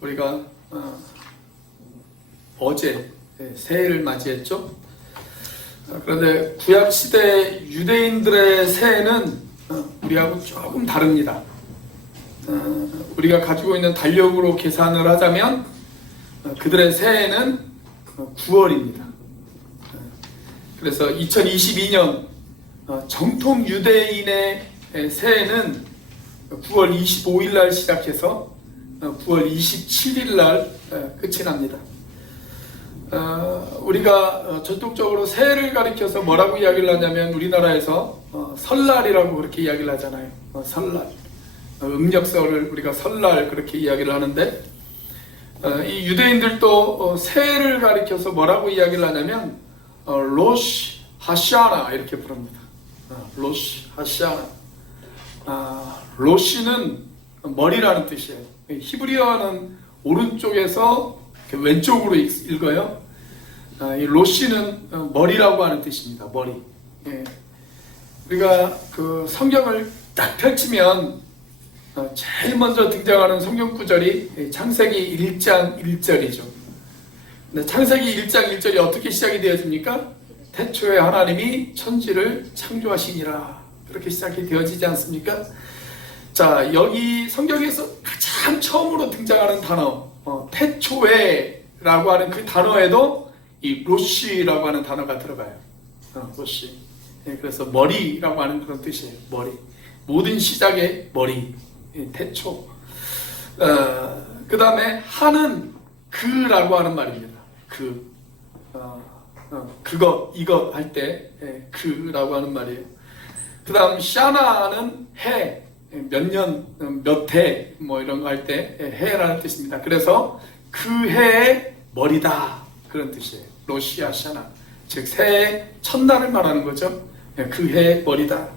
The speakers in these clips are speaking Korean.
우리가 어제 새해를 맞이했죠. 그런데 구약 시대 유대인들의 새해는 우리하고 조금 다릅니다. 우리가 가지고 있는 달력으로 계산을 하자면 그들의 새해는 9월입니다. 그래서 2022년 정통 유대인의 새해는 9월 25일 날 시작해서 9월 27일 날 끝이 납니다. 우리가 전통적으로 새해를 가리켜서 뭐라고 이야기를 하냐면 우리나라에서 설날이라고 그렇게 이야기를 하잖아요. 설날. 음력설을 우리가 설날 그렇게 이야기를 하는데 이 유대인들도 새해를 가리켜서 뭐라고 이야기를 하냐면 로시 하샤나 이렇게 부릅니다. 로시 하샤나. 로시는 머리라는 뜻이에요. 히브리어는 오른쪽에서 왼쪽으로 읽어요. 이 로시는 머리라고 하는 뜻입니다. 머리. 우리가 그 성경을 딱 펼치면 제일 먼저 등장하는 성경 구절이 창세기 1장 1절이죠. 근데 창세기 1장 1절이 어떻게 시작이 되어집니까? 태초에 하나님이 천지를 창조하시니라. 그렇게 시작이 되어지지 않습니까? 자, 여기 성경에서 가장 처음으로 등장하는 단어 태초에 라고 하는 그 단어에도 이 로시라고 하는 단어가 들어가요. 로시. 그래서 머리라고 하는 그런 뜻이에요. 머리. 모든 시작의 머리. 태초. 그 다음에 하는 그라고 하는 말입니다. 그것, 이것 할 때 그라고 하는 말이에요. 그 다음 샤나는 해. 몇 년, 몇 해, 뭐 이런 거 할 때 해라는 뜻입니다. 그래서 그 해의 머리다. 그런 뜻이에요. 로시아 샤나. 즉, 새해 첫날을 말하는 거죠. 그 해의 머리다.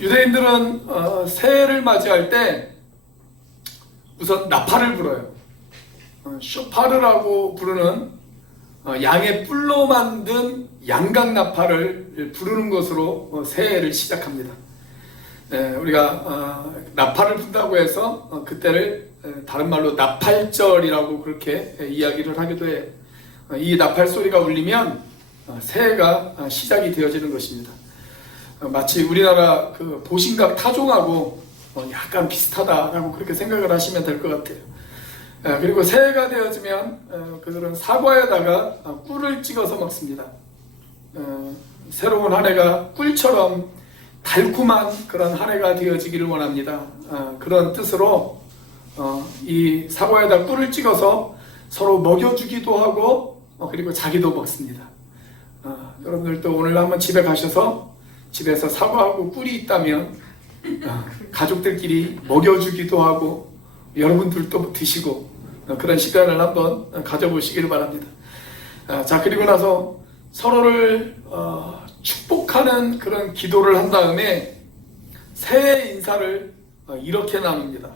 유대인들은 새해를 맞이할 때 우선 나팔을 불어요. 쇼파르라고 부르는 양의 뿔로 만든 양각 나팔을 부르는 것으로 새해를 시작합니다. 우리가 나팔을 분다고 해서 그때를 다른 말로 나팔절이라고 그렇게 이야기를 하기도 해요. 이 나팔 소리가 울리면 새해가 시작이 되어지는 것입니다. 마치 우리나라 그 보신각 타종하고 약간 비슷하다라고 그렇게 생각을 하시면 될 것 같아요. 그리고 새해가 되어지면 그들은 사과에다가 꿀을 찍어서 먹습니다. 새로운 한 해가 꿀처럼 달콤한 그런 한 해가 되어지기를 원합니다. 그런 뜻으로 이 사과에다 꿀을 찍어서 서로 먹여주기도 하고 그리고 자기도 먹습니다. 여러분들도 오늘 한번 집에 가셔서 집에서 사과하고 꿀이 있다면 가족들끼리 먹여주기도 하고 여러분들도 드시고 그런 시간을 한번 가져보시기를 바랍니다. 자, 그리고 나서 서로를 축복하는 그런 기도를 한 다음에 새해 인사를 이렇게 나눕니다.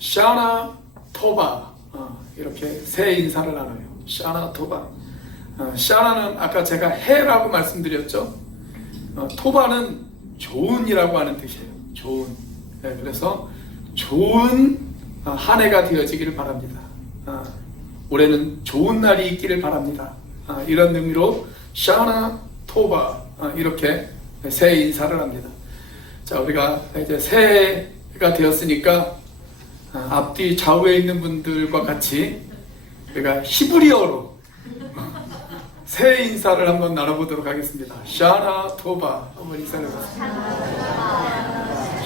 샤나 토바. 이렇게 새해 인사를 나눠요. 샤나 토바. 샤나는 아까 제가 해라고 말씀드렸죠. 토바는 좋은이라고 하는 뜻이에요. 좋은. 그래서 좋은 한 해가 되어지기를 바랍니다. 올해는 좋은 날이 있기를 바랍니다. 이런 의미로 샤나 토바 이렇게 새해 인사를 합니다. 자, 우리가 이제 새해가 되었으니까 앞뒤 좌우에 있는 분들과 같이 우리가 히브리어로 새해 인사를 한번 나눠보도록 하겠습니다. 샤나 토바 한번 인사를 해보겠습니다.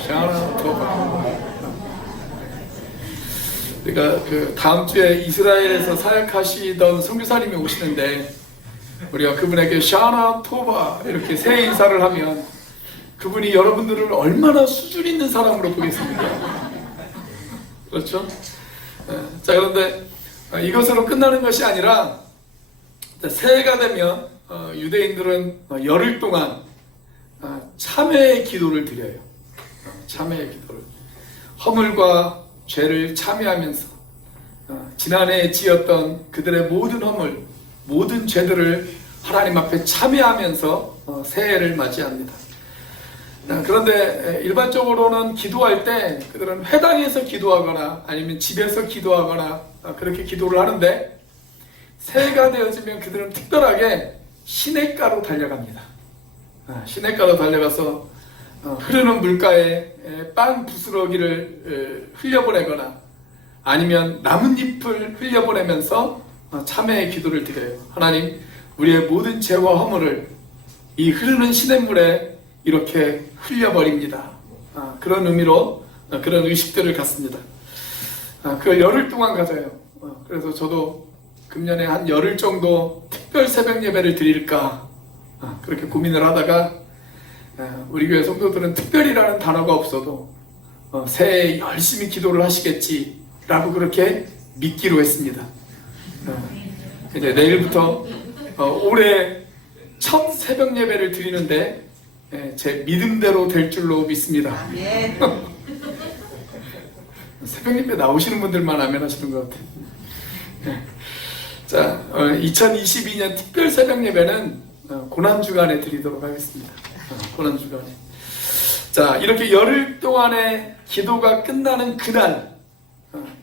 샤나 토바. 우리가 그 다음 주에 이스라엘에서 사역하시던 선교사님이 오시는데 우리가 그분에게 샤나 토바 이렇게 새해 인사를 하면 그분이 여러분들을 얼마나 수준 있는 사람으로 보겠습니까? 그렇죠? 자, 그런데 이것으로 끝나는 것이 아니라 새해가 되면 유대인들은 열흘 동안 참회의 기도를 드려요. 참회의 기도를. 허물과 죄를 참회하면서 지난해 지었던 그들의 모든 허물, 모든 죄들을 하나님 앞에 참회하면서 새해를 맞이합니다. 그런데 일반적으로는 기도할 때 그들은 회당에서 기도하거나 아니면 집에서 기도하거나 그렇게 기도를 하는데, 새해가 되어지면 그들은 특별하게 시냇가로 달려갑니다. 시냇가로 달려가서 흐르는 물가에 빵 부스러기를 흘려보내거나 아니면 나뭇잎을 흘려보내면서 참회의 기도를 드려요. 하나님, 우리의 모든 죄와 허물을 이 흐르는 시냇물에 이렇게 흘려버립니다. 그런 의미로 그런 의식들을 갖습니다. 그걸 열흘 동안 가져요. 그래서 저도 금년에 한 열흘 정도 특별 새벽 예배를 드릴까 그렇게 고민을 하다가, 우리 교회 성도들은 특별이라는 단어가 없어도 새해에 열심히 기도를 하시겠지라고 그렇게 믿기로 했습니다. 이제 내일부터 올해 첫 새벽 예배를 드리는데 제 믿음대로 될 줄로 믿습니다. 새벽 예배 나오시는 분들만 아멘 하시는 것 같아요. 자, 2022년 특별 새벽 예배는 고난주간에 드리도록 하겠습니다. 고난주간에. 자, 이렇게 열흘 동안의 기도가 끝나는 그날,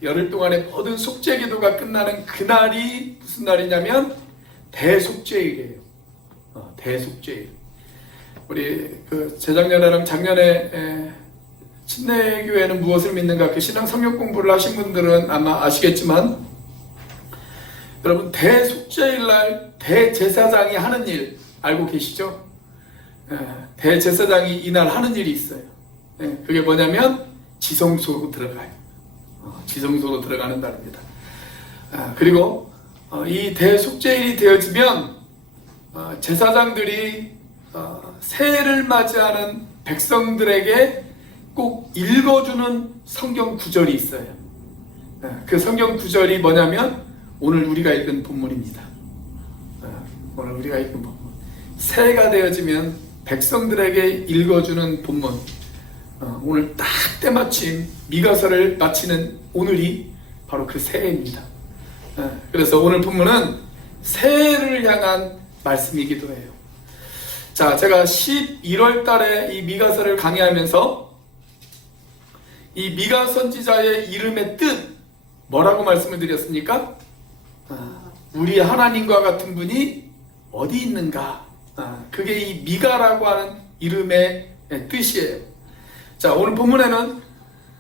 열흘 동안의 모든 속죄 기도가 끝나는 그날이 무슨 날이냐면 대속죄일이에요. 대속죄일. 우리 재작년이랑 작년에 침례교회는 무엇을 믿는가 그 신앙 성역 공부를 하신 분들은 아마 아시겠지만, 여러분 대속죄일날 대제사장이 하는 일 알고 계시죠? 대제사장이 이날 하는 일이 있어요. 그게 뭐냐면 지성소로 들어가요. 지성소로 들어가는 날입니다. 그리고 이 대속죄일이 되어지면 제사장들이 새해를 맞이하는 백성들에게 꼭 읽어주는 성경 구절이 있어요. 그 성경 구절이 뭐냐면 오늘 우리가 읽은 본문입니다. 오늘 우리가 읽은 본문. 새해가 되어지면 백성들에게 읽어주는 본문. 오늘 딱 때마침 미가서를 마치는 오늘이 바로 그 새해입니다. 그래서 오늘 본문은 새해를 향한 말씀이기도 해요. 자, 제가 11월 달에 이 미가서를 강의하면서 이 미가 선지자의 이름의 뜻 뭐라고 말씀을 드렸습니까? 우리 하나님과 같은 분이 어디 있는가? 그게 이 미가라고 하는 이름의 뜻이에요. 자, 오늘 본문에는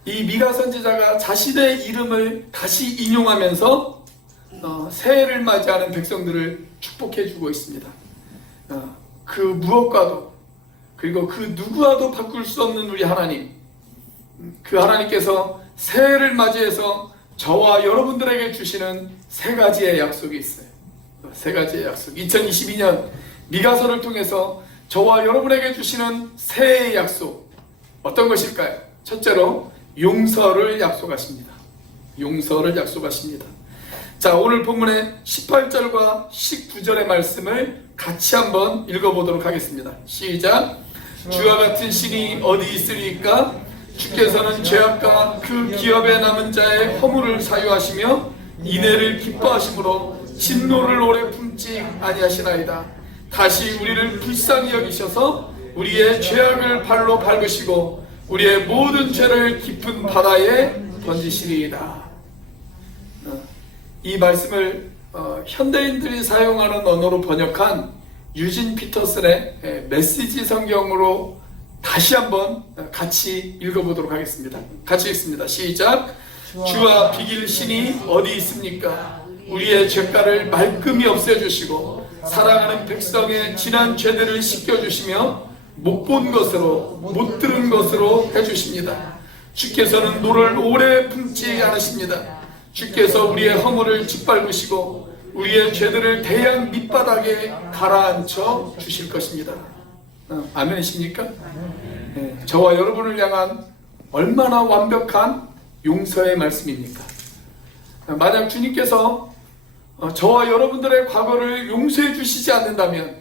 이 미가 선지자가 자신의 이름을 다시 인용하면서 새해를 맞이하는 백성들을 축복해 주고 있습니다. 그 무엇과도 그리고 그 누구와도 바꿀 수 없는 우리 하나님, 그 하나님께서 새해를 맞이해서 저와 여러분들에게 주시는 세 가지의 약속이 있어요. 세 가지의 약속. 2022년 미가서를 통해서 저와 여러분에게 주시는 새해의 약속 어떤 것일까요? 첫째로 용서를 약속하십니다. 용서를 약속하십니다. 자, 오늘 본문의 18절과 19절의 말씀을 같이 한번 읽어보도록 하겠습니다. 시작. 주와 같은 신이 어디 있으리까? 주께서는 죄악과 그 기업에 남은 자의 허물을 사유하시며 인애를 기뻐하심으로 진노를 오래 품지 아니하시나이다. 다시 우리를 불쌍히 여기셔서 우리의 죄악을 발로 밟으시고 우리의 모든 죄를 깊은 바다에 던지시리이다. 이 말씀을 현대인들이 사용하는 언어로 번역한 유진 피터슨의 메시지 성경으로 다시 한번 같이 읽어보도록 하겠습니다. 같이 읽습니다. 시작. 주와 비길 신이 어디 있습니까? 우리의 죄가를 말끔히 없애주시고 사랑하는 백성의 지난 죄들을 씻겨주시며 못 본 것으로 못 들은 것으로 해주십니다. 주께서는 노를 오래 품지 않으십니다. 주께서 우리의 허물을 짓밟으시고 우리의 죄들을 대양 밑바닥에 가라앉혀 주실 것입니다. 아멘이십니까? 네, 저와 여러분을 향한 얼마나 완벽한 용서의 말씀입니까? 만약 주님께서 저와 여러분들의 과거를 용서해 주시지 않는다면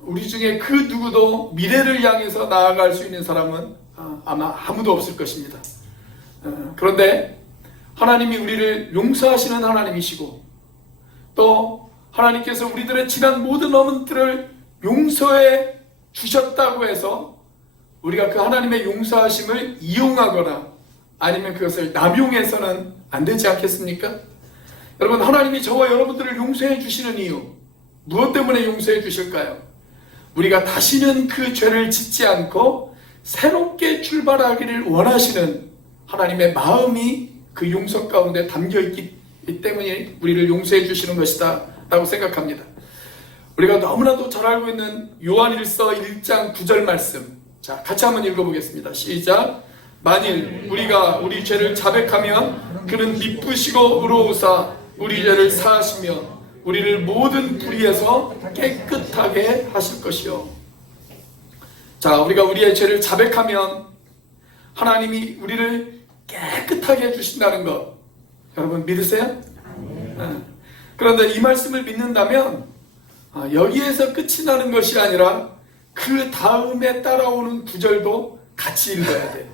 우리 중에 그 누구도 미래를 향해서 나아갈 수 있는 사람은 아마 아무도 없을 것입니다. 그런데 하나님이 우리를 용서하시는 하나님이시고 또 하나님께서 우리들의 지난 모든 어문들을 용서해 주셨다고 해서 우리가 그 하나님의 용서하심을 이용하거나 아니면 그것을 남용해서는 안 되지 않겠습니까? 여러분, 하나님이 저와 여러분들을 용서해 주시는 이유, 무엇 때문에 용서해 주실까요? 우리가 다시는 그 죄를 짓지 않고 새롭게 출발하기를 원하시는 하나님의 마음이 그 용서 가운데 담겨 있기 때문에 우리를 용서해 주시는 것이다 라고 생각합니다. 우리가 너무나도 잘 알고 있는 요한일서 1장 9절 말씀, 자, 같이 한번 읽어보겠습니다. 시작. 만일 우리가 우리 죄를 자백하면 그는 미쁘시고 의로우사 우리 죄를 사하시며 우리를 모든 불의에서 깨끗하게 하실 것이요. 자, 우리가 우리의 죄를 자백하면 하나님이 우리를 깨끗하게 해주신다는 것, 여러분 믿으세요? 그런데 이 말씀을 믿는다면 여기에서 끝이 나는 것이 아니라 그 다음에 따라오는 구절도 같이 읽어야 돼요.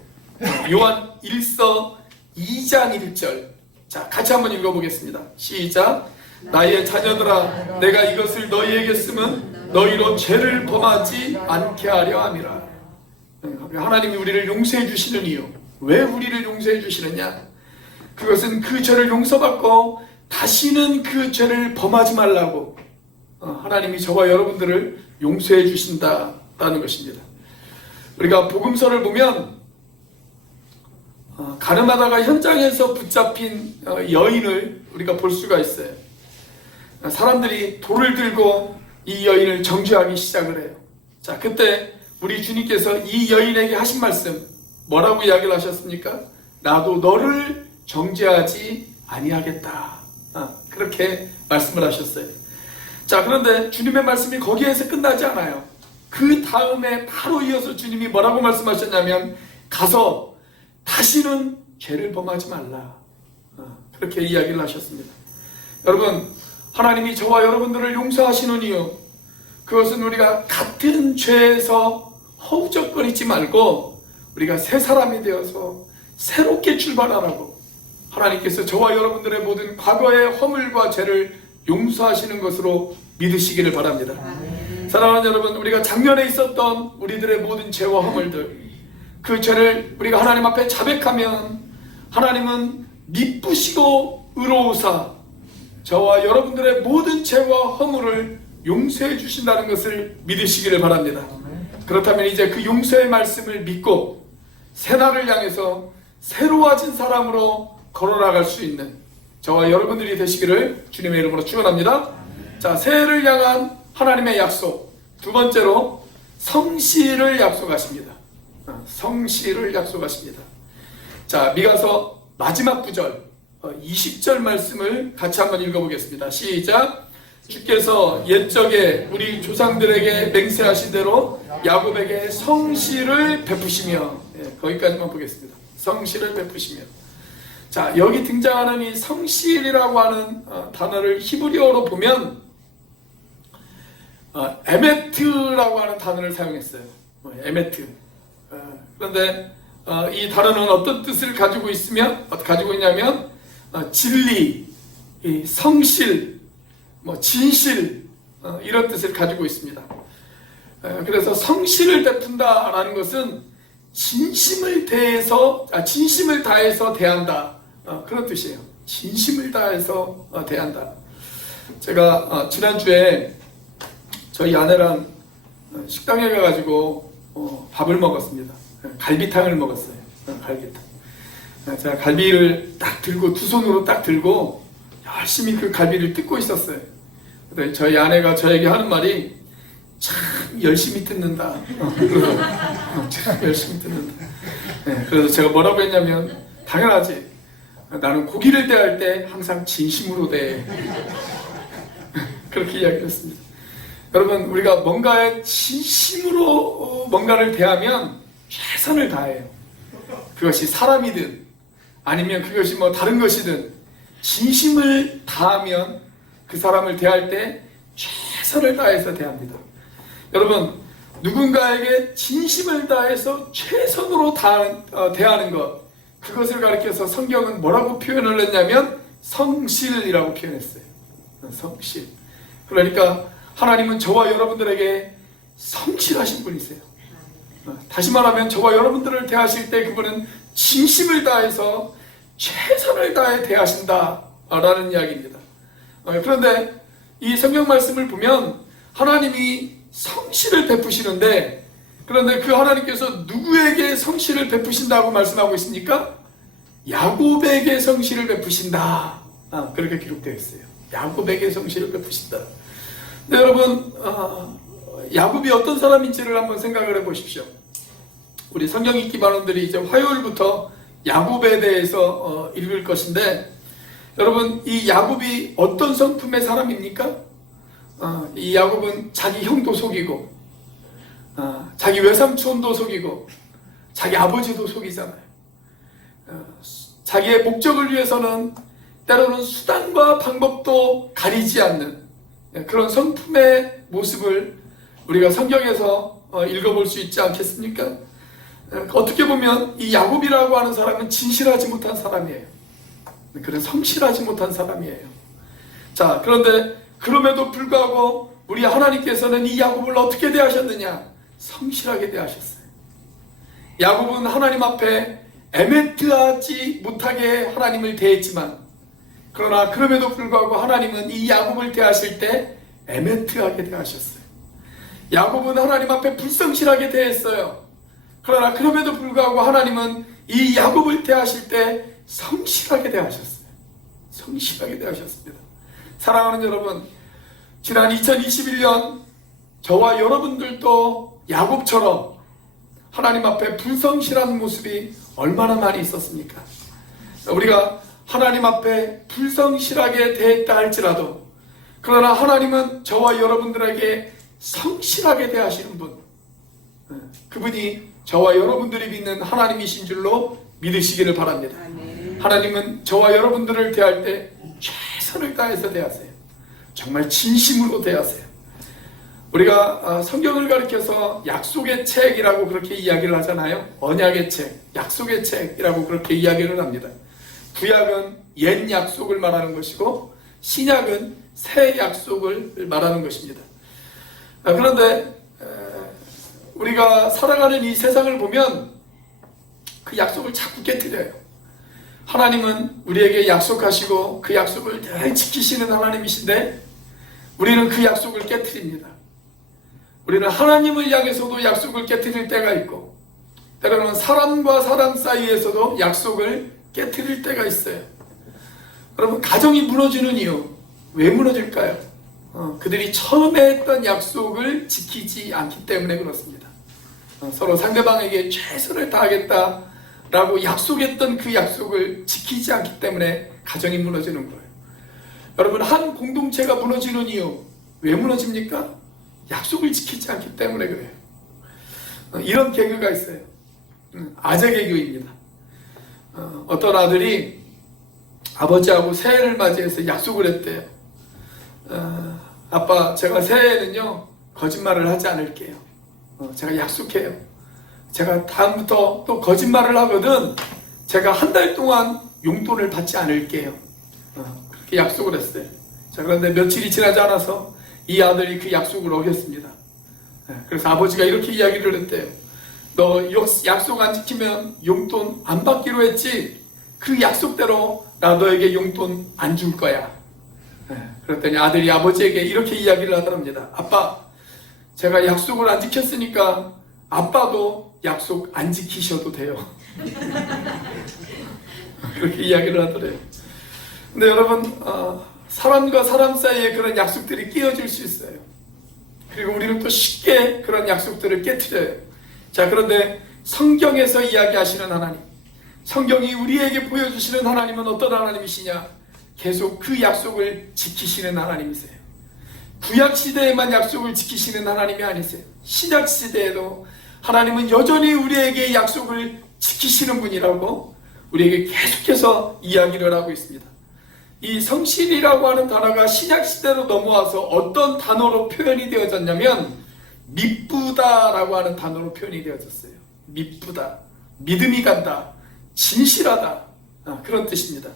요한 1서 2장 1절, 자, 같이 한번 읽어보겠습니다. 시작. 나의 자녀들아, 내가 이것을 너희에게 쓰면 너희로 죄를 범하지 않게 하려 함이라. 하나님이 우리를 용서해 주시는 이유, 왜 우리를 용서해 주시느냐? 그것은 그 죄를 용서받고 다시는 그 죄를 범하지 말라고 하나님이 저와 여러분들을 용서해 주신다라는 것입니다. 우리가 복음서를 보면 가늠하다가 현장에서 붙잡힌 여인을 우리가 볼 수가 있어요. 사람들이 돌을 들고 이 여인을 정죄하기 시작을 해요. 자, 그때 우리 주님께서 이 여인에게 하신 말씀, 뭐라고 이야기를 하셨습니까? 나도 너를 정죄하지 아니하겠다. 그렇게 말씀을 하셨어요. 자, 그런데 주님의 말씀이 거기에서 끝나지 않아요. 그 다음에 바로 이어서 주님이 뭐라고 말씀하셨냐면, 가서 다시는 죄를 범하지 말라. 그렇게 이야기를 하셨습니다. 여러분, 하나님이 저와 여러분들을 용서하시는 이유, 그것은 우리가 같은 죄에서 허우적거리지 말고 우리가 새 사람이 되어서 새롭게 출발하라고 하나님께서 저와 여러분들의 모든 과거의 허물과 죄를 용서하시는 것으로 믿으시기를 바랍니다. 사랑하는 여러분, 우리가 작년에 있었던 우리들의 모든 죄와 허물들, 그 죄를 우리가 하나님 앞에 자백하면 하나님은 미쁘시고 의로우사 저와 여러분들의 모든 죄와 허물을 용서해 주신다는 것을 믿으시기를 바랍니다. 그렇다면 이제 그 용서의 말씀을 믿고 새날을 향해서 새로워진 사람으로 걸어나갈 수 있는 저와 여러분들이 되시기를 주님의 이름으로 축원합니다. 자, 새해를 향한 하나님의 약속, 두 번째로 성실을 약속하십니다. 성실을 약속하십니다. 자, 미가서 마지막 구절 20절 말씀을 같이 한번 읽어보겠습니다. 시작. 주께서 옛적에 우리 조상들에게 맹세하신 대로 야곱에게 성실을 베푸시며, 거기까지만 보겠습니다. 성실을 베푸시며. 자, 여기 등장하는 이 성실이라고 하는 단어를 히브리어로 보면 에메트라고 하는 단어를 사용했어요. 에메트. 그런데 이 단어는 어떤 뜻을 가지고 있냐면 진리, 성실, 진실, 이런 뜻을 가지고 있습니다. 그래서 성실을 베푼다라는 것은 진심을 다해서 대한다, 그런 뜻이에요. 진심을 다해서 대한다. 제가 지난주에 저희 아내랑 식당에 가가지고 밥을 먹었습니다. 갈비탕을 먹었어요. 갈비탕. 제가 갈비를 딱 들고, 두 손으로 딱 들고 열심히 그 갈비를 뜯고 있었어요. 그런데 저희 아내가 저에게 하는 말이 참 열심히 뜯는다. 참 열심히 뜯는다. 그래서 제가 뭐라고 했냐면, 당연하지. 나는 고기를 대할 때 항상 진심으로 대해. 그렇게 이야기를 했습니다. 여러분, 우리가 뭔가에 진심으로 뭔가를 대하면 최선을 다해요. 그것이 사람이든 아니면 그것이 다른 것이든 진심을 다하면 그 사람을 대할 때 최선을 다해서 대합니다. 여러분, 누군가에게 진심을 다해서 최선으로 대하는 것, 그것을 가리켜서 성경은 뭐라고 표현을 했냐면 성실이라고 표현했어요. 성실. 그러니까 하나님은 저와 여러분들에게 성실하신 분이세요. 다시 말하면 저와 여러분들을 대하실 때 그분은 진심을 다해서 최선을 다해 대하신다라는 이야기입니다. 그런데 이 성경 말씀을 보면 하나님이 성실을 베푸시는데, 그런데 그 하나님께서 누구에게 성실을 베푸신다고 말씀하고 있습니까? 야곱에게 성실을 베푸신다. 그렇게 기록되어 있어요. 야곱에게 성실을 베푸신다. 근데 여러분, 야곱이 어떤 사람인지를 한번 생각을 해보십시오. 우리 성경 읽기 반원들이 이제 화요일부터 야곱에 대해서 읽을 것인데, 여러분, 이 야곱이 어떤 성품의 사람입니까? 이 야곱은 자기 형도 속이고, 자기 외삼촌도 속이고, 자기 아버지도 속이잖아요. 자기의 목적을 위해서는 때로는 수단과 방법도 가리지 않는 그런 성품의 모습을 우리가 성경에서 읽어볼 수 있지 않겠습니까? 어떻게 보면 이 야곱이라고 하는 사람은 진실하지 못한 사람이에요. 그런 성실하지 못한 사람이에요. 자, 그런데 그럼에도 불구하고 우리 하나님께서는 이 야곱을 어떻게 대하셨느냐? 성실하게 대하셨어요. 야곱은 하나님 앞에 애매트하지 못하게 하나님을 대했지만, 그러나 그럼에도 불구하고 하나님은 이 야곱을 대하실 때 애매트하게 대하셨어요. 야곱은 하나님 앞에 불성실하게 대했어요. 그러나 그럼에도 불구하고 하나님은 이 야곱을 대하실 때 성실하게 대하셨어요. 성실하게 대하셨습니다. 사랑하는 여러분, 지난 2021년 저와 여러분들도 야곱처럼 하나님 앞에 불성실한 모습이 얼마나 많이 있었습니까? 우리가 하나님 앞에 불성실하게 대했다 할지라도, 그러나 하나님은 저와 여러분들에게 성실하게 대하시는 분, 그분이 저와 여러분들이 믿는 하나님이신 줄로 믿으시기를 바랍니다. 하나님은 저와 여러분들을 대할 때 최선을 다해서 대하세요. 정말 진심으로 대하세요. 우리가 성경을 가리켜서 약속의 책이라고 그렇게 이야기를 하잖아요. 언약의 책, 약속의 책이라고 그렇게 이야기를 합니다. 구약은 옛 약속을 말하는 것이고 신약은 새 약속을 말하는 것입니다. 그런데 우리가 살아가는 이 세상을 보면 그 약속을 자꾸 깨뜨려요. 하나님은 우리에게 약속하시고 그 약속을 늘 지키시는 하나님이신데 우리는 그 약속을 깨뜨립니다. 우리는 하나님을 향해서도 약속을 깨뜨릴 때가 있고, 때로는 사람과 사람 사이에서도 약속을 깨뜨릴 때가 있어요. 여러분, 가정이 무너지는 이유, 왜 무너질까요? 그들이 처음에 했던 약속을 지키지 않기 때문에 그렇습니다. 서로 상대방에게 최선을 다하겠다라고 약속했던 그 약속을 지키지 않기 때문에 가정이 무너지는 거예요. 여러분, 한 공동체가 무너지는 이유, 왜 무너집니까? 약속을 지키지 않기 때문에 그래요. 이런 개그가 있어요. 아재 개그입니다. 어떤 아들이 아버지하고 새해를 맞이해서 약속을 했대요. 아빠, 제가 새해에는요 거짓말을 하지 않을게요. 제가 약속해요. 제가 다음부터 또 거짓말을 하거든 제가 한 달 동안 용돈을 받지 않을게요. 그렇게 약속을 했어요. 자, 그런데 며칠이 지나지 않아서 이 아들이 그 약속을 어겼습니다. 그래서 아버지가 이렇게 이야기를 했대요. 너 약속 안 지키면 용돈 안 받기로 했지? 그 약속대로 나 너에게 용돈 안 줄 거야. 그랬더니 아들이 아버지에게 이렇게 이야기를 하더랍니다. 아빠, 제가 약속을 안 지켰으니까 아빠도 약속 안 지키셔도 돼요. 그렇게 이야기를 하더래요. 근데 여러분, 사람과 사람 사이에 그런 약속들이 끼어질 수 있어요. 그리고 우리는 또 쉽게 그런 약속들을 깨트려요. 자, 그런데 성경에서 이야기하시는 하나님, 성경이 우리에게 보여주시는 하나님은 어떤 하나님이시냐? 계속 그 약속을 지키시는 하나님이세요. 구약시대에만 약속을 지키시는 하나님이 아니세요. 신약시대에도 하나님은 여전히 우리에게 약속을 지키시는 분이라고 우리에게 계속해서 이야기를 하고 있습니다. 이 성실이라고 하는 단어가 신약시대로 넘어와서 어떤 단어로 표현이 되어졌냐면 미쁘다라고 하는 단어로 표현이 되어졌어요. 미쁘다, 믿음이 간다, 진실하다, 그런 뜻입니다.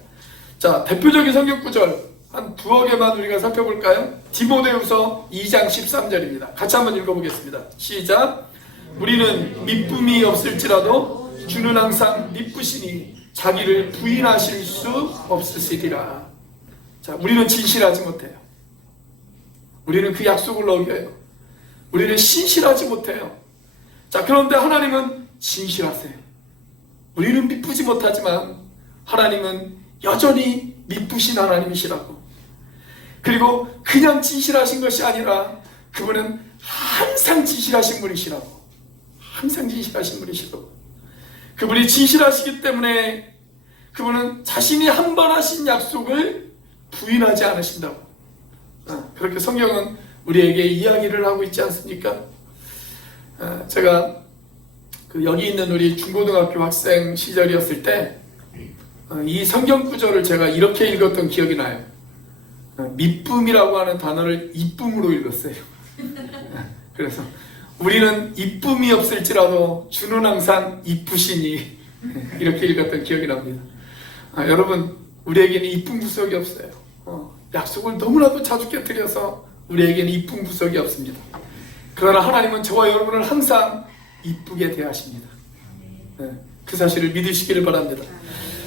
자, 대표적인 성경 구절 한 두어 개만 우리가 살펴볼까요? 디모데후서 2장 13절입니다. 같이 한번 읽어보겠습니다. 시작. 우리는 미쁨이 없을지라도 주는 항상 미쁘시니 자기를 부인하실 수 없으시리라. 자, 우리는 진실하지 못해요. 우리는 그 약속을 어겨요. 우리는 신실하지 못해요. 자, 그런데 하나님은 진실하세요. 우리는 미쁘지 못하지만 하나님은 여전히 미쁘신 하나님이시라고. 그리고 그냥 진실하신 것이 아니라 그분은 항상 진실하신 분이시라고. 항상 진실하신 분이시라고. 그분이 진실하시기 때문에 그분은 자신이 한 번 하신 약속을 부인하지 않으신다고. 그렇게 성경은 우리에게 이야기를 하고 있지 않습니까? 제가 여기 있는 우리 중고등학교 학생 시절이었을 때 이 성경 구절을 제가 이렇게 읽었던 기억이 나요. 미쁨이라고 하는 단어를 이쁨으로 읽었어요. 그래서 우리는 이쁨이 없을지라도 주는 항상 이쁘시니 이렇게 읽었던 기억이 납니다. 여러분, 우리에게는 이쁨 구석이 없어요. 약속을 너무나도 자주 깨뜨려서 우리에게는 이쁨 구석이 없습니다. 그러나 하나님은 저와 여러분을 항상 이쁘게 대하십니다. 그 사실을 믿으시기를 바랍니다.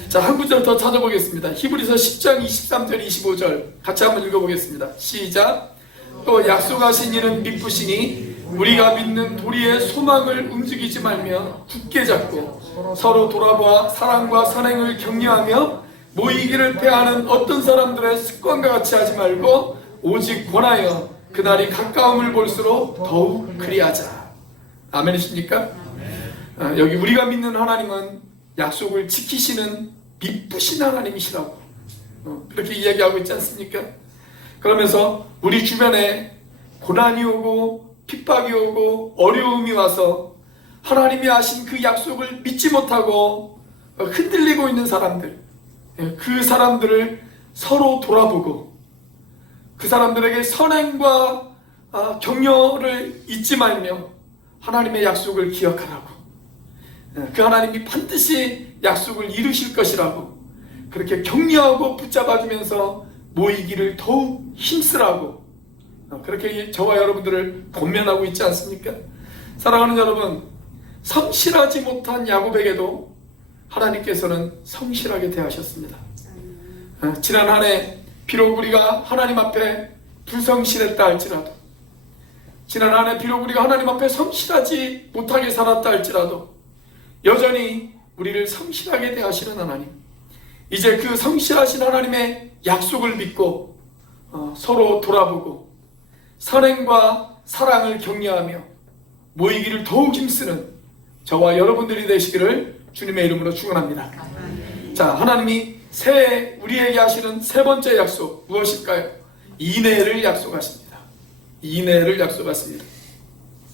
자, 한 구절 더 찾아보겠습니다. 히브리서 10장 23절 25절 같이 한번 읽어보겠습니다. 시작. 또 약속하신 이는 미쁘시니 우리가 믿는 도리의 소망을 움직이지 말며 굳게 잡고 서로 돌아보아 사랑과 선행을 격려하며 모이기를 패하는 어떤 사람들의 습관과 같이 하지 말고 오직 권하여 그날이 가까움을 볼수록 더욱 그리하자. 아멘이십니까? 여기 우리가 믿는 하나님은 약속을 지키시는 미쁘신 하나님이시라고 그렇게 이야기하고 있지 않습니까? 그러면서 우리 주변에 고난이 오고 핍박이 오고 어려움이 와서 하나님이 하신 그 약속을 믿지 못하고 흔들리고 있는 사람들, 그 사람들을 서로 돌아보고 그 사람들에게 선행과 격려를 잊지 말며 하나님의 약속을 기억하라고, 그 하나님이 반드시 약속을 이루실 것이라고 그렇게 격려하고 붙잡아주면서 모이기를 더욱 힘쓰라고 그렇게 저와 여러분들을 권면하고 있지 않습니까? 사랑하는 여러분, 성실하지 못한 야곱에게도 하나님께서는 성실하게 대하셨습니다. 지난 한 해 비록 우리가 하나님 앞에 불성실했다 할지라도, 지난 한 해 비록 우리가 하나님 앞에 성실하지 못하게 살았다 할지라도 여전히 우리를 성실하게 대하시는 하나님, 이제 그 성실하신 하나님의 약속을 믿고 서로 돌아보고 선행과 사랑을 격려하며 모이기를 더욱 힘쓰는 저와 여러분들이 되시기를 주님의 이름으로 축원합니다. 자, 하나님이 새해 우리에게 하시는 세 번째 약속 무엇일까요? 인애를 약속하십니다. 인애를 약속하십니다.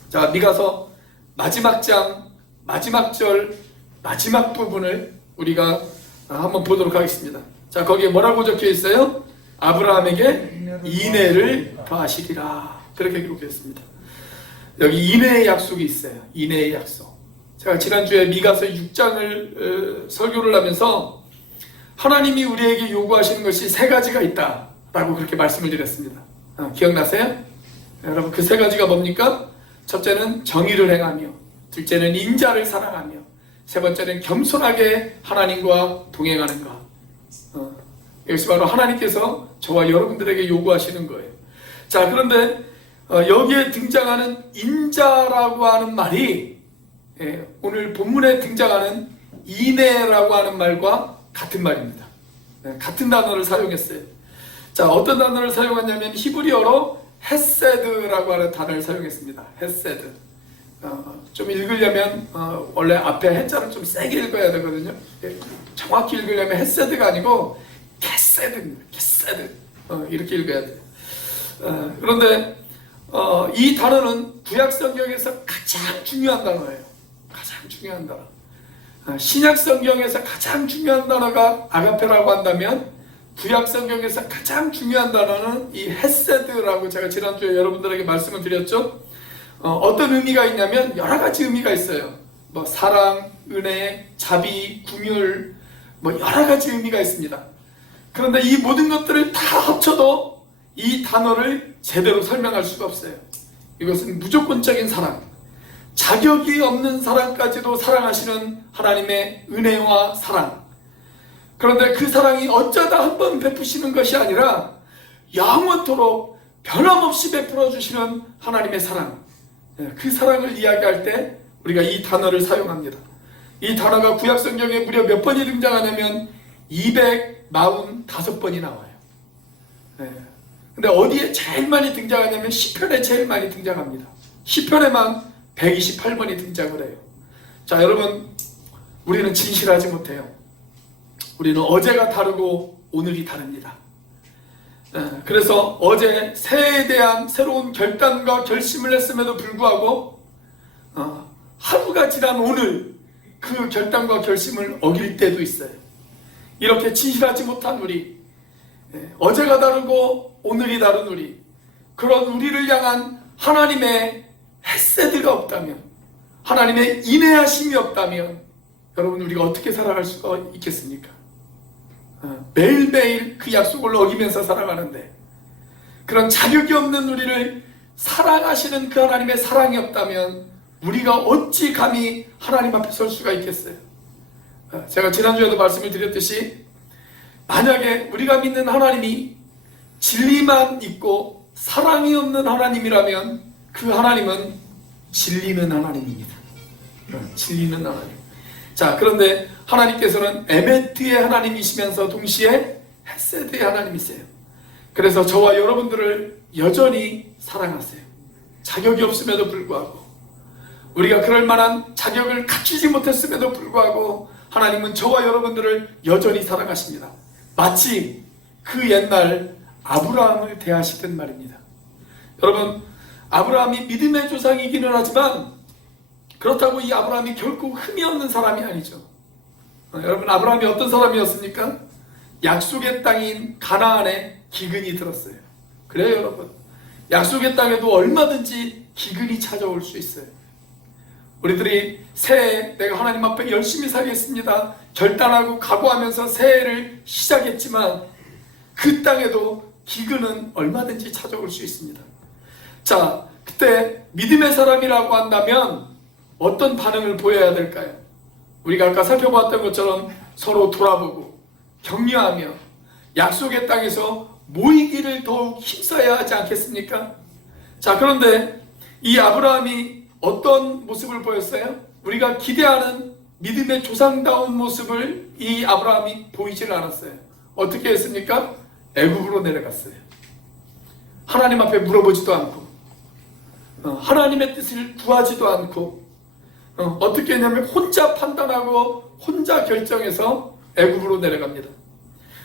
자, 미가서 마지막 장 마지막 절 마지막 부분을 우리가 한번 보도록 하겠습니다. 자, 거기에 뭐라고 적혀 있어요? 아브라함에게 인애를 더하시리라, 그렇게 기록했습니다. 여기 인애의 약속이 있어요. 인애의 약속. 제가 지난주에 미가서 6장을 설교를 하면서 하나님이 우리에게 요구하시는 것이 세 가지가 있다라고 그렇게 말씀을 드렸습니다. 기억나세요? 여러분, 그 세 가지가 뭡니까? 첫째는 정의를 행하며, 둘째는 인자를 사랑하며, 세 번째는 겸손하게 하나님과 동행하는 것. 이것이 바로 하나님께서 저와 여러분들에게 요구하시는 거예요. 자, 그런데 여기에 등장하는 인자라고 하는 말이 오늘 본문에 등장하는 인애라고 하는 말과 같은 말입니다. 같은 단어를 사용했어요. 자, 어떤 단어를 사용했냐면 히브리어로 헤세드라고 하는 단어를 사용했습니다. 헤세드. 좀 읽으려면 원래 앞에 해자를 좀 세게 읽어야 되거든요. 정확히 읽으려면 헤세드가 아니고 게세드입니다. 게세드. 이렇게 읽어야 돼요. 그런데 이 단어는 구약 성경에서 가장 중요한 단어예요. 가장 중요한 단어. 신약 성경에서 가장 중요한 단어가 아가페라고 한다면 구약 성경에서 가장 중요한 단어는 이 헤세드라고 제가 지난주에 여러분들에게 말씀을 드렸죠. 어떤 의미가 있냐면 여러 가지 의미가 있어요. 뭐 사랑, 은혜, 자비, 긍휼, 뭐 여러 가지 의미가 있습니다. 그런데 이 모든 것들을 다 합쳐도 이 단어를 제대로 설명할 수가 없어요. 이것은 무조건적인 사랑, 자격이 없는 사람까지도 사랑하시는 하나님의 은혜와 사랑. 그런데 그 사랑이 어쩌다 한 번 베푸시는 것이 아니라 영원토록 변함없이 베풀어 주시는 하나님의 사랑. 그 사랑을 이야기할 때 우리가 이 단어를 사용합니다. 이 단어가 구약성경에 무려 몇 번이 등장하냐면 245번이 나와요. 근데 어디에 제일 많이 등장하냐면 시편에 제일 많이 등장합니다. 시편에만 128번이 등장을 해요. 자, 여러분, 우리는 진실하지 못해요. 우리는 어제가 다르고 오늘이 다릅니다. 그래서 어제 새해에 대한 새로운 결단과 결심을 했음에도 불구하고 하루가 지난 오늘 그 결단과 결심을 어길 때도 있어요. 이렇게 진실하지 못한 우리, 어제가 다르고 오늘이 다른 우리, 그런 우리를 향한 하나님의 헤세드가 없다면, 하나님의 인내하심이 없다면 여러분, 우리가 어떻게 살아갈 수가 있겠습니까? 매일매일 그 약속을 어기면서 살아가는데, 그런 자격이 없는 우리를 사랑하시는 그 하나님의 사랑이 없다면 우리가 어찌 감히 하나님 앞에 설 수가 있겠어요? 제가 지난주에도 말씀을 드렸듯이, 만약에 우리가 믿는 하나님이 진리만 있고 사랑이 없는 하나님이라면 그 하나님은 진리는 하나님입니다. 진리는 하나님. 자, 그런데 하나님께서는 에메트의 하나님이시면서 동시에 헤세드의 하나님이세요. 그래서 저와 여러분들을 여전히 사랑하세요. 자격이 없음에도 불구하고, 우리가 그럴 만한 자격을 갖추지 못했음에도 불구하고 하나님은 저와 여러분들을 여전히 사랑하십니다. 마치 그 옛날 아브라함을 대하시듯 말입니다. 여러분, 아브라함이 믿음의 조상이기는 하지만 그렇다고 이 아브라함이 결코 흠이 없는 사람이 아니죠. 여러분, 아브라함이 어떤 사람이었습니까? 약속의 땅인 가나안에 기근이 들었어요. 그래요, 여러분. 약속의 땅에도 얼마든지 기근이 찾아올 수 있어요. 우리들이 새해 내가 하나님 앞에 열심히 살겠습니다 결단하고 각오하면서 새해를 시작했지만 그 땅에도 기근은 얼마든지 찾아올 수 있습니다. 자, 그때 믿음의 사람이라고 한다면 어떤 반응을 보여야 될까요? 우리가 아까 살펴봤던 것처럼 서로 돌아보고 격려하며 약속의 땅에서 모이기를 더욱 힘써야 하지 않겠습니까? 자, 그런데 이 아브라함이 어떤 모습을 보였어요? 우리가 기대하는 믿음의 조상다운 모습을 이 아브라함이 보이질 않았어요. 어떻게 했습니까? 애굽으로 내려갔어요. 하나님 앞에 물어보지도 않고 하나님의 뜻을 구하지도 않고 어떻게 했냐면 혼자 판단하고 혼자 결정해서 애굽으로 내려갑니다.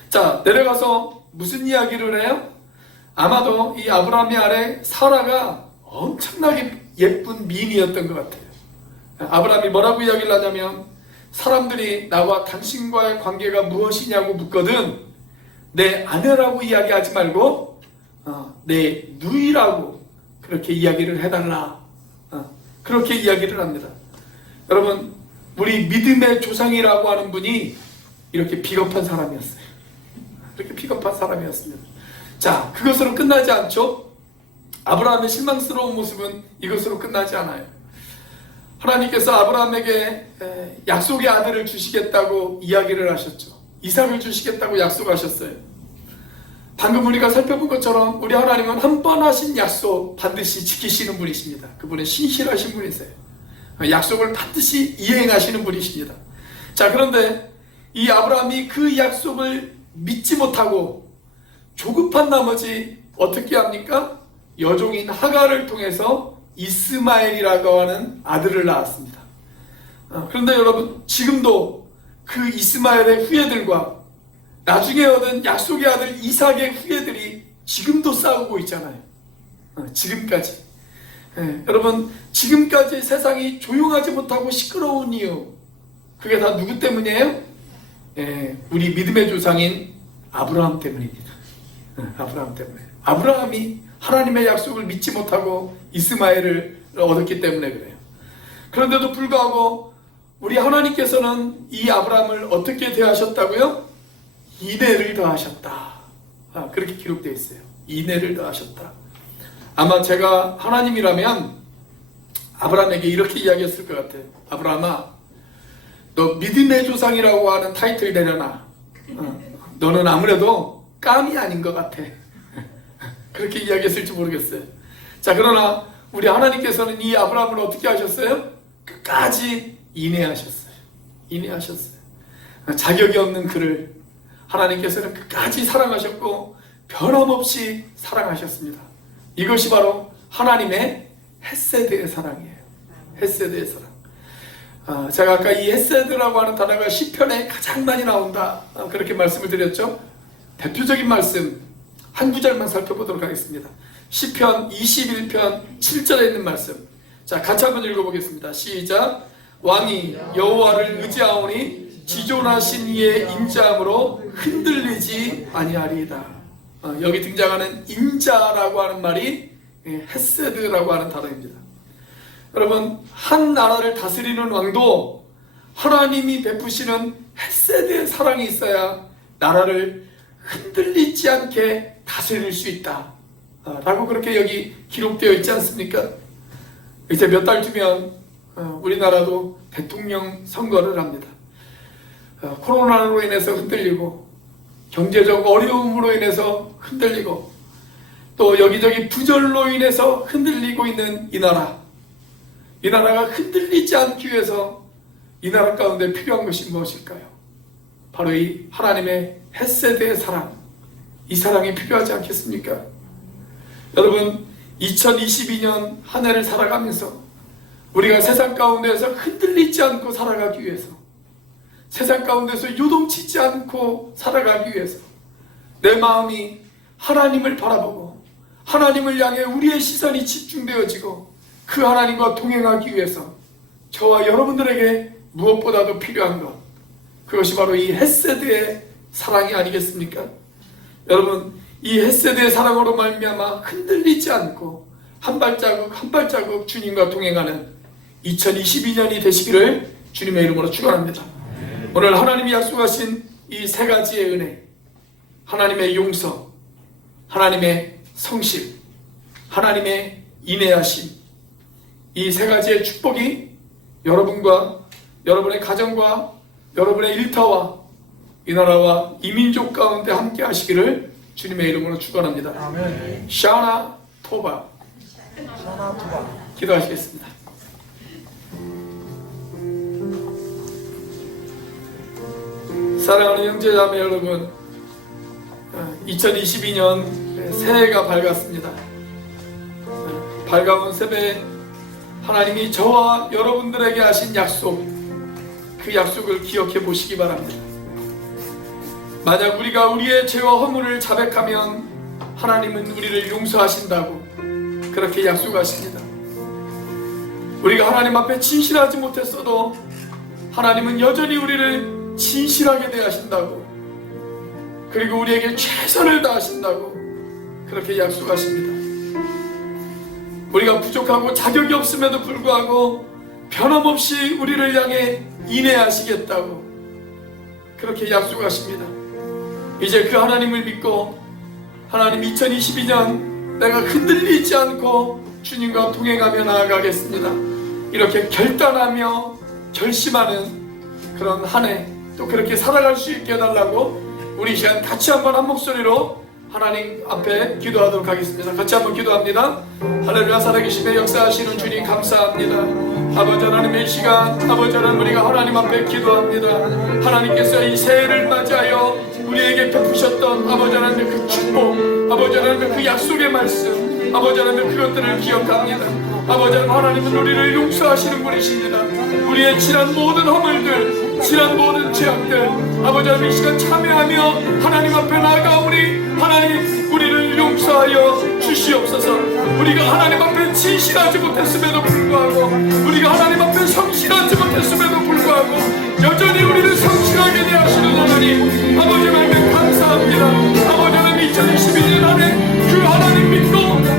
자, 내려가서 무슨 이야기를 해요? 아마도 이 아브라함의 아래 사라가 엄청나게 예쁜 미인이었던 것 같아요. 아브라함이 뭐라고 이야기를 하냐면, 사람들이 나와 당신과의 관계가 무엇이냐고 묻거든 내 아내라고 이야기하지 말고 내 누이라고 그렇게 이야기를 해달라. 그렇게 이야기를 합니다. 여러분, 우리 믿음의 조상이라고 하는 분이 이렇게 비겁한 사람이었어요. 그렇게 비겁한 사람이었습니다. 자, 그것으로 끝나지 않죠? 아브라함의 실망스러운 모습은 이것으로 끝나지 않아요. 하나님께서 아브라함에게 약속의 아들을 주시겠다고 이야기를 하셨죠. 이삭을 주시겠다고 약속하셨어요. 방금 우리가 살펴본 것처럼 우리 하나님은 한 번 하신 약속 반드시 지키시는 분이십니다. 그분은 신실하신 분이세요. 약속을 반드시 이행하시는 분이십니다. 자, 그런데 이 아브라함이 그 약속을 믿지 못하고 조급한 나머지 어떻게 합니까? 여종인 하갈을 통해서 이스마엘이라고 하는 아들을 낳았습니다. 그런데 여러분, 지금도 그 이스마엘의 후예들과 나중에 얻은 약속의 아들 이삭의 후예들이 지금도 싸우고 있잖아요. 지금까지. 여러분, 지금까지 세상이 조용하지 못하고 시끄러운 이유, 그게 다 누구 때문이에요? 우리 믿음의 조상인 아브라함 때문입니다. 아브라함 때문에. 아브라함이 하나님의 약속을 믿지 못하고 이스마엘을 얻었기 때문에 그래요. 그런데도 불구하고 우리 하나님께서는 이 아브라함을 어떻게 대하셨다고요? 인애를 더하셨다. 그렇게 기록되어 있어요. 인애를 더하셨다. 아마 제가 하나님이라면 아브라함에게 이렇게 이야기했을 것 같아요. 아브라함아, 너 믿음의 조상이라고 하는 타이틀 내려놔. 너는 아무래도 깜이 아닌 것 같아. 그렇게 이야기했을지 모르겠어요. 자, 그러나 우리 하나님께서는 이 아브라함을 어떻게 하셨어요? 끝까지 인내하셨어요. 인내하셨어요. 자격이 없는 그를 하나님께서는 끝까지 사랑하셨고 변함없이 사랑하셨습니다. 이것이 바로 하나님의 헤세드의 사랑이에요. 헤세드의 사랑. 제가 아까 이 헤세드라고 하는 단어가 시편에 가장 많이 나온다, 그렇게 말씀을 드렸죠. 대표적인 말씀 한 구절만 살펴보도록 하겠습니다. 시편 21편 7절에 있는 말씀. 자, 같이 한번 읽어보겠습니다. 시작. 왕이 여호와를 의지하오니 지존하신 이의 인자함으로 흔들리지 아니하리이다. 여기 등장하는 인자라고 하는 말이 헤세드라고 하는 단어입니다. 여러분, 한 나라를 다스리는 왕도 하나님이 베푸시는 헤세드의 사랑이 있어야 나라를 흔들리지 않게 다스릴 수 있다 라고 그렇게 여기 기록되어 있지 않습니까? 이제 몇 달 뒤면 우리나라도 대통령 선거를 합니다. 코로나로 인해서 흔들리고 경제적 어려움으로 인해서 흔들리고 또 여기저기 부절로 인해서 흔들리고 있는 이 나라, 이 나라가 흔들리지 않기 위해서 이 나라 가운데 필요한 것이 무엇일까요? 바로 이 하나님의 헤세드의 사랑, 이 사랑이 필요하지 않겠습니까? 여러분, 2022년 한 해를 살아가면서 우리가 세상 가운데서 흔들리지 않고 살아가기 위해서, 세상 가운데서 요동치지 않고 살아가기 위해서 내 마음이 하나님을 바라보고 하나님을 향해 우리의 시선이 집중되어지고 그 하나님과 동행하기 위해서 저와 여러분들에게 무엇보다도 필요한 것, 그것이 바로 이 헤세드의 사랑이 아니겠습니까? 여러분, 이 헤세드의 사랑으로 말미암아 흔들리지 않고 한 발자국 한 발자국 주님과 동행하는 2022년이 되시기를 주님의 이름으로 축원합니다. 오늘 하나님이 약속하신 이 세 가지의 은혜, 하나님의 용서, 하나님의 성실, 하나님의 인내하심, 이 세 가지의 축복이 여러분과 여러분의 가정과 여러분의 일터와 이 나라와 이 민족 가운데 함께 하시기를 주님의 이름으로 축원합니다. 아멘. 샤나 토바. 샤나 토바. 기도하시겠습니다. 사랑하는 형제자매 여러분, 2022년 새해가 밝았습니다. 밝아온 새해에 하나님이 저와 여러분들에게 하신 약속, 그 약속을 기억해 보시기 바랍니다. 만약 우리가 우리의 죄와 허물을 자백하면 하나님은 우리를 용서하신다고 그렇게 약속하십니다. 우리가 하나님 앞에 진실하지 못했어도 하나님은 여전히 우리를 진실하게 대하신다고, 그리고 우리에게 최선을 다하신다고 그렇게 약속하십니다. 우리가 부족하고 자격이 없음에도 불구하고 변함없이 우리를 향해 인내하시겠다고 그렇게 약속하십니다. 이제 그 하나님을 믿고 하나님 2022년 내가 흔들리지 않고 주님과 동행하며 나아가겠습니다, 이렇게 결단하며 결심하는 그런 한 해, 또 그렇게 살아갈 수 있게 해달라고 우리 이 시간 같이 한번 한 목소리로 하나님 앞에 기도하도록 하겠습니다. 같이 한번 기도합니다. 할렐루야. 살아계심에 역사하시는 주님 감사합니다. 아버지 하나님의 이 시간, 아버지 하나님 우리가 하나님 앞에 기도합니다. 하나님께서 이 새해를 맞이하여 우리에게 베푸셨던 아버지 하나님의 그 축복, 아버지 하나님의 그 약속의 말씀, 아버지 하나님의 그것들을 기억합니다. 아버지 하나님은 우리를 용서하시는 분이십니다. 우리의 지난 모든 허물들, 지난 모든 죄악들, 아버지 하나님 이 시간 참여하며 하나님 앞에 나아가오니 하나님 우리를 용서하여 주시옵소서. 우리가 하나님 앞에 진실하지 못했음에도 불구하고, 우리가 하나님 앞에 성실하지 못했음에도 불구하고 여전히 우리를 성실하게 대하시는 하나님, 아버지 하나님 감사합니다. 아버지 하나님 2022년 안에 그 하나님 믿고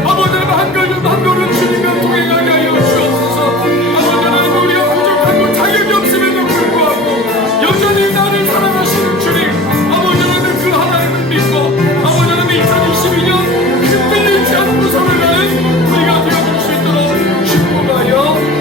아버지 하나님 한 걸음 한 걸음 주님과 동행하게 하여 주옵소서. 아버지 하나님 우리가 부족하고 자격이 없음에도 불구하고 여전히 나를 사랑하시는 주님, 아버지 하나님 그 하나님을 믿고 아버지 하나님 2022년 흔들리지 않고 살아가는 우리가 되어줄 수 있도록 축복하여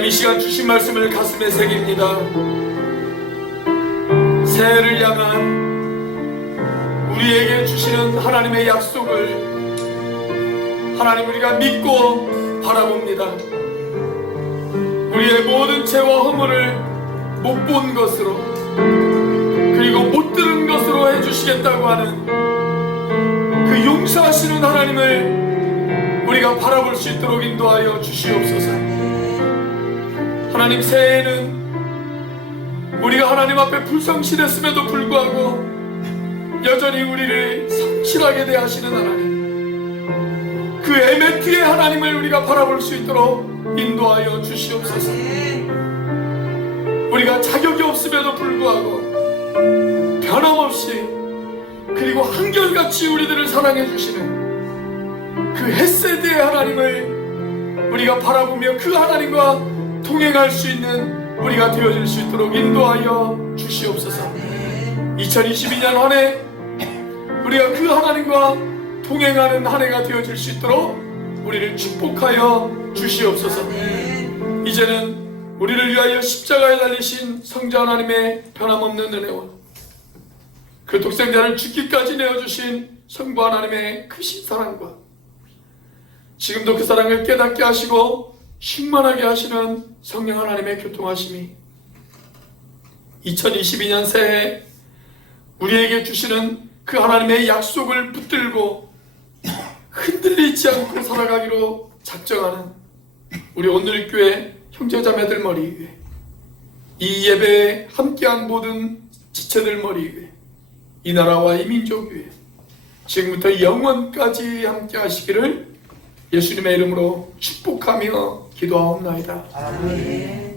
하나님 이 시간 주신 말씀을 가슴에 새깁니다. 새해를 향한 우리에게 주시는 하나님의 약속을 하나님 우리가 믿고 바라봅니다. 우리의 모든 죄와 허물을 못 본 것으로 그리고 못 들은 것으로 해주시겠다고 하는 그 용서하시는 하나님을 우리가 바라볼 수 있도록 인도하여 주시옵소서. 하나님 새해에는 우리가 하나님 앞에 불성실했음에도 불구하고 여전히 우리를 성실하게 대하시는 하나님, 그 에메트의 하나님을 우리가 바라볼 수 있도록 인도하여 주시옵소서. 우리가 자격이 없음에도 불구하고 변함없이 그리고 한결같이 우리들을 사랑해 주시는 그 헤세드의 하나님을 우리가 바라보며 그 하나님과 동행할 수 있는 우리가 되어질 수 있도록 인도하여 주시옵소서. 2022년 한 해 우리가 그 하나님과 동행하는 한 해가 되어질 수 있도록 우리를 축복하여 주시옵소서. 이제는 우리를 위하여 십자가에 달리신 성자 하나님의 변함없는 은혜와 그 독생자를 죽기까지 내어주신 성부 하나님의 크신 사랑과 지금도 그 사랑을 깨닫게 하시고 충만하게 하시는 성령 하나님의 교통하심이 2022년 새해 우리에게 주시는 그 하나님의 약속을 붙들고 흔들리지 않고 살아가기로 작정하는 우리 오늘교회 형제자매들 머리 위에 이 예배에 함께한 모든 지체들 머리 위에 이 나라와 이 민족 위에 지금부터 영원까지 함께 하시기를 예수님의 이름으로 축복하며 기도하옵나이다. 아멘.